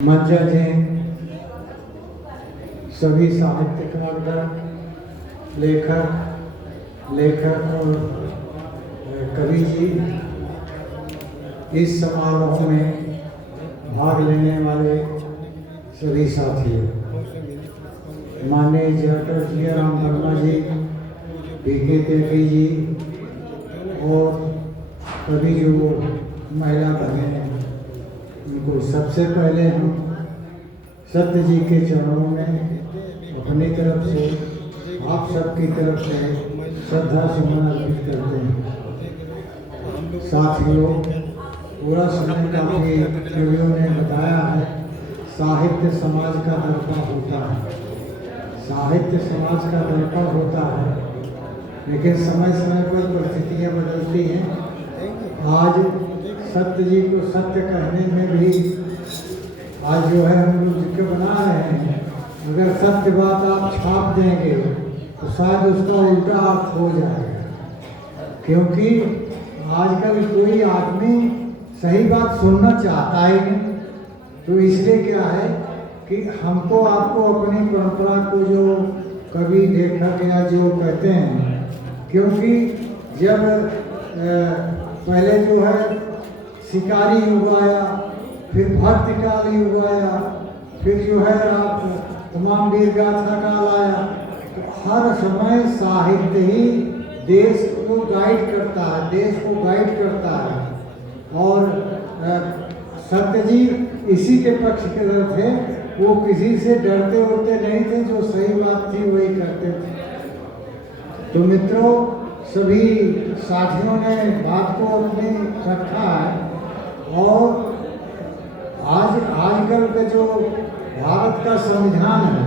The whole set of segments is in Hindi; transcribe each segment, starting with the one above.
मंचर हैं सभी साहित्यिक वर्ग, लेखक और कवि जी, इस समारोह में भाग लेने वाले सभी साथियों, माननीय डॉक्टर जियाराम वर्मा जी, पीके तेली जी और सभी जो महिला बहनें हैं, उनको सबसे पहले हम सत्य जी के चरणों में अपनी तरफ से, आप सबकी तरफ से श्रद्धा सुमन अर्पित करते हैं। साथियों, पूरा समय काफी कवियों ने बताया है, साहित्य समाज का दर्पण होता है, साहित्य समाज का दर्पण होता है, लेकिन समय समय पर परिस्थितियाँ बदलती हैं। आज सत्य जी को सत्य कहने में भी आज जो है हम लोग जिक्र बना रहे हैं, अगर सत्य बात आप छाप देंगे तो शायद उसका उल्टा अर्थ हो जाएगा, क्योंकि आजकल कोई आदमी सही बात सुनना चाहता ही नहीं। तो इसलिए क्या है कि हमको आपको अपनी परंपरा को जो कवि लेखक या जो कहते हैं, क्योंकि जब पहले जो है शिकारी युग आया, फिर भक्तिकाल युग आया, फिर जो है आप तमाम वीर गाथा काल आया, तो हर समय साहित्य ही देश को गाइड करता है, देश को गाइड करता है। और सत्य जी इसी के पक्ष के तरफ थे, वो किसी से डरते उड़ते नहीं थे, जो सही बात थी वही करते थे। तो मित्रों, सभी साथियों ने बात को अपनी रखा है, और आजकल का जो भारत का संविधान है,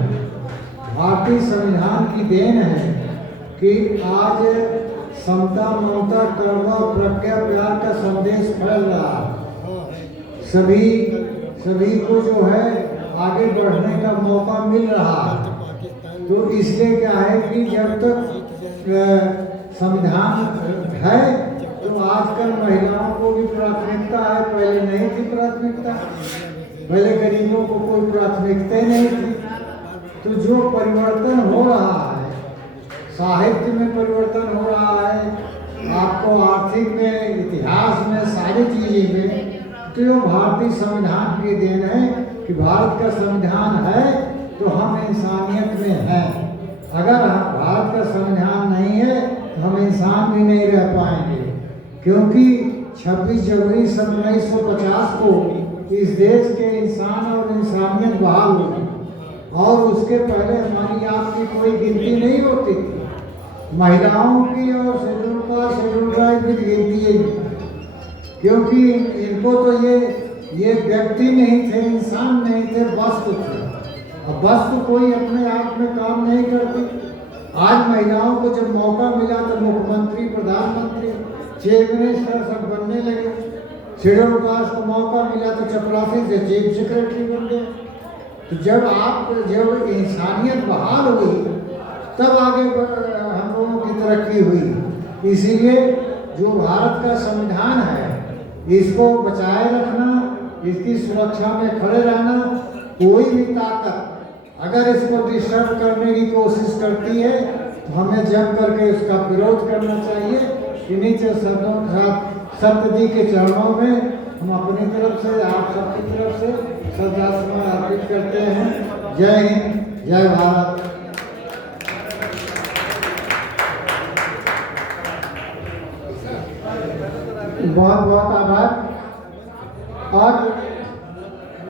भारतीय संविधान की देन है कि आज समता, ममता, करुणा, प्रज्ञा, प्यार का संदेश फैल रहा है। सभी को जो है आगे बढ़ने का मौका मिल रहा है। तो इसलिए क्या है कि जब तक संविधान है तो आजकल महिलाओं को भी प्राथमिकता है, पहले नहीं थी प्राथमिकता, पहले गरीबों को कोई प्राथमिकता ही नहीं थी। तो जो परिवर्तन हो रहा है, साहित्य में परिवर्तन हो रहा है, आपको आर्थिक में, इतिहास में, सारी चीज़ें में, तो ये भारतीय संविधान की देन है कि भारत का संविधान है तो हम इंसानियत में हैं। अगर भारत का संविधान नहीं है तो हम इंसान भी नहीं रह पाएंगे, क्योंकि 26 जनवरी सन 1950 को इस देश के इंसान और इंसानियत बहाल हुई, और उसके पहले हमारी आपकी कोई गिनती नहीं होती थी, महिलाओं की और शेड्यूल ट्राइब की गिनती है, क्योंकि इनको तो ये व्यक्ति नहीं थे, इंसान नहीं थे, वस्तु थे। अब वस्तु कोई अपने आप में काम नहीं करती। आज महिलाओं को जब मौका मिला तो मुख्यमंत्री, प्रधानमंत्री, चीफ मिनिस्टर सब बनने लगे। शेड्यूल कास्ट को मौका मिला तो चपरासी से चीफ सेक्रेटरी बन गए। तो जब इंसानियत बहाल हुई तब आगे हम लोगों की तरक्की हुई। इसीलिए जो भारत का संविधान है, इसको बचाए रखना, इसकी सुरक्षा में खड़े रहना, कोई भी ताकत अगर इसको डिस्टर्ब करने की कोशिश करती है तो हमें जम करके उसका विरोध करना चाहिए। इन्हीं शब्दों के साथ सत्य जी के चरणों में हम अपनी तरफ से, आप सबकी तरफ से श्रद्धासुमन अर्पित करते हैं। जय हिंद, जय भारत। बहुत बहुत आभार। और